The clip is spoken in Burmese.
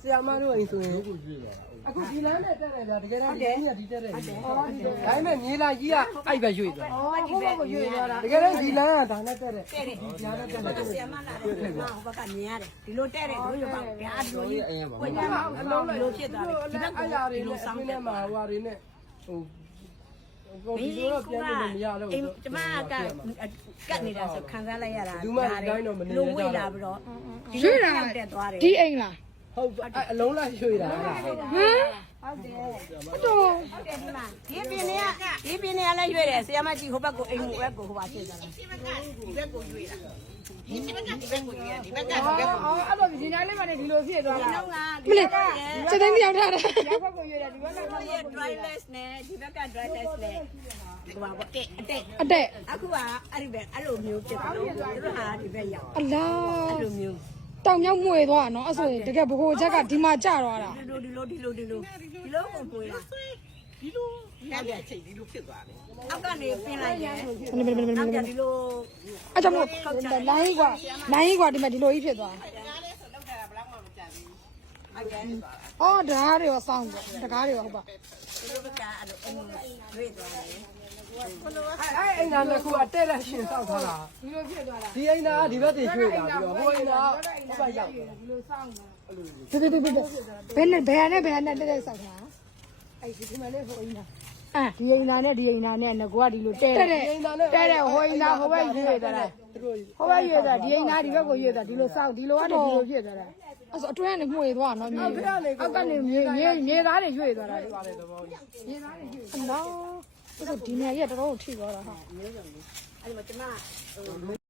ဆရာမတို့အိမ်ဆိုရင်အခုဒီလမ်းနဲ့တက်တယ်ဗျာတကယ်တော့ဒီကဒီတက်တယ်အော်ဒီဒါပေမဲ့မြေလာကြီးကအဲ့ပဲရွေ့သွားအော်ဒီဘက်ကိုရွေ့သွားတာတကယ်တော့ဒီလမ်းကဒါနဲ့တက်တယ်ဒီညာနဲ့တက်တယ်ဆရာမလာတယ်ဟောဘက်ကမြင်ရတယ်ဒီလိုတက်တယ်တို့ရပါဗျာဒီလိုကြီးဝင်ကြမှာအလုံးလိုဖြစ်သွားတယ်ဒီဘက်ကအရာတွေနဲ့ဆောင်းနေမှာဟိုဟာတွေနဲ့ဟိုဒီလိုတော့ပြန်လို့မရတော့ဘူးကျမကကတ်နေတာဆိုခံစားလိုက်ရတာလူမတိုင်းတော့မနေတော့ဘူးလို့ဝေ့လာပြီးတော့ရွေ့တာတက်သွားတယ်ဒီအိမ်လားဟုတ်အလုံးလိုက်ရွှေ့တာဟမ်ဟုတ်တယ်ဟုတ်တယ်ဒီမှာဒီပင်တွေကလည်းရွှေ့တယ်ဆရာမကြီးဟိုဘက်ကိုအိမ်ဟိုဘက်ကိုဟိုပါဖြစ်သွားတာဒီဘက်ကကိုရွှေ့တာဒီဘက်ကကိုရွှေ့တာဒီဘက်ကကိုရွှေ့တာအဲ့တော့ဒီနိုင်လေးမှလည်းဒီလိုဖြစ်သွားတာမလေးစတဲ့မြောက်ထားတာဒီဘက်ကိုရွှေ့တယ်ဒီဘက်ကကိုရွှေ့ driveless နဲ့ဒီဘက်က driveless နဲ့ဒီမှာပေါ့အတက်အခုကအဲ့ဒီပဲအဲ့လိုမျိုးဖြစ်သွားလို့သူတို့ဟာဒီဘက်ရောက်အလားအဲ့လိုမျိုးတောင်မြောက်မွေသွားနော်အဲ့ဆိုရင်တကယ်ဘကိုချက်ကဒီမှာကျသွားတာဒီလိုကိုပွေးလာဒီလိုတက်တဲ့အချိန်ဒီလိုဖြစ်သွားတယ်အောက်ကနေပင်းလိုက်တယ်နောက်ကြဒီလိုအဲ့ကြောင့်မို့လိုင်းကွာဒီမှာဒီလိုကြီးဖြစ်သွားအော်ဓာတ်တွေရောစောင်းတကားတွေရောဟုတ်ပါဒီလိုကအဲ့လိုရွေ့သွားတယ်အဲ့အိမ်သားကခုအတက်လက်ရှင်စောက်ထားတာဒီလိုဖြစ်သွားတာဒီအိမ်သားကဒီဘက်တည်းရွှေ့တာပြီးတော့ဟိုအိမ်သားဟိုဘက်ရောက်ဒီလိုစောင်းတာအဲ့လိုဘယ်နဲ့တက်စောက်ထားအဲ့ဒီမှာလေဟိုအိမ်သားဒီအိမ်သားနဲ့ငါကဒီလိုတဲ့ဟိုအိမ်သားဟိုဘက်ရွှေ့သွားတာဟိုဘက်ရွှေ့သွားဒီအိမ်သားဒီဘက်ကိုရွှေ့သွားဒီလိုစောက်ဒီလိုကနေဒီလိုဖြစ်သွားတာအဲ့ဆိုအတွင်းကနေမှုေသွားနော်မြေအောက်ကနေမြေသားတွေရွှေ့သွားတာမြေသားတွေရွှေ့နော်အဲ့ဆိုဒီနေရာကြီးတော်တော်ထိသွားတာဟာအဲ့ဒီမှာကျမ